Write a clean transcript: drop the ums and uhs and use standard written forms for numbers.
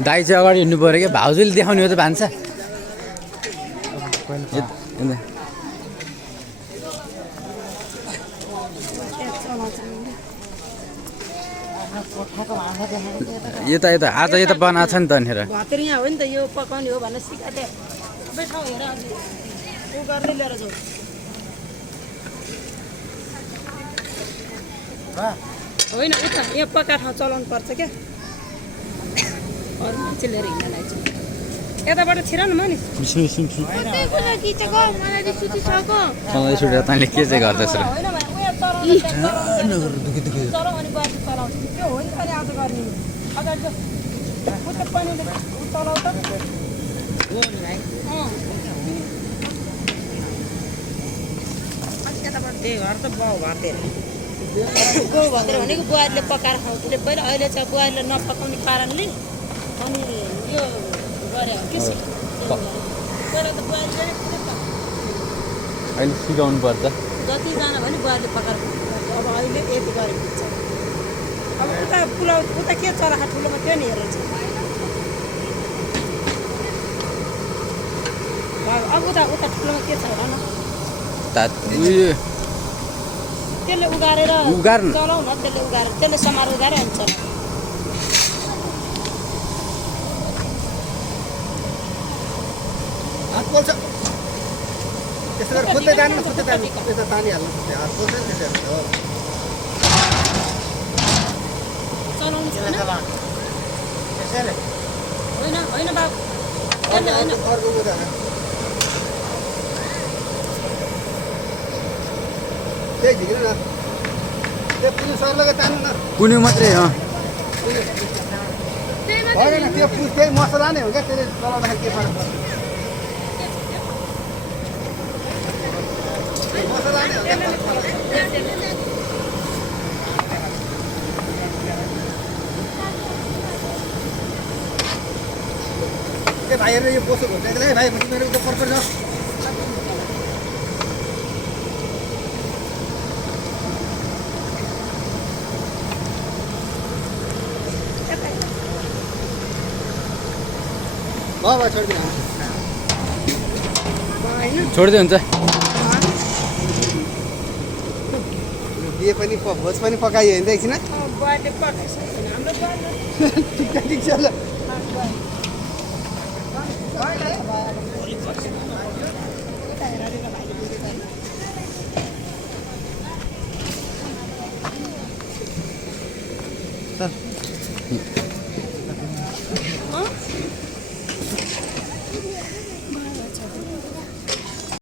दाइ चाहिँ अगाडि हिँड्नु पऱ्यो क्या भाउजूले देखाउने हो त भान्सा यता यता आज यता बनाएको छ नि त भनेर भातर यहाँ हो नि त यो पकाउने हो भनेर सिकाथे बैठाउ हेर अझै उ गर्दै लिएर जाऊ होइन उता यहाँ पक्का ठाउँ चलाउनु पर्छ क्या अरू मान्छे लिएर हिँड्नलाई चाहिँ यताबाट छिर न म नि मलाई सुटेर तैँले के चाहिँ गर्दैछ र गौ भातेर भनेको बुहारीले पकाएर खाउँथ्यो पहिला अहिले चाहिँ बुहारीले नपकाउने कारणले अनि यो गरे हो के पहिला त बुहारीले अहिले सिकाउनु पर्छ जतिजना भने बुहारीले पकाएर अब अहिले यति गरेको हुन्छ अब उता पुलाउ उता के चराखा ठुलोमा त्यो नि हेरेर अब उता उता ठुलोमा के छ होला न त्यसले उगारेर चलाउ न त्यसले उगारेर त्यसले समार उगारे हुन्छ हात पोल्छ त्यसो गरेर खोज्दै जानु न खोज्दै जानु त्यता तानी हाल्नु हात पोल्छ नि त्यसो हो चलाउनु छैन त्यसैले होइन होइन बाबु त्यसले होइन अर्को कुरा त्यही झिक्नु न त्यो पुलिस सरलाई तान्नु न कुन्यु मात्रै हो होइन त्यो पुलिस त्यही मसला नै हो क्या त्यसले चलाउँदाखेरि के फरक पर्छ मसला नै हो क्या ए भाइहरूले यो पोसो हुन्छ है भाइ मेरो त पर्छ छोड्दै हुन्छ बिहे पनि भोज पनि पकाइयो होइन एकछिन ठिक छ ल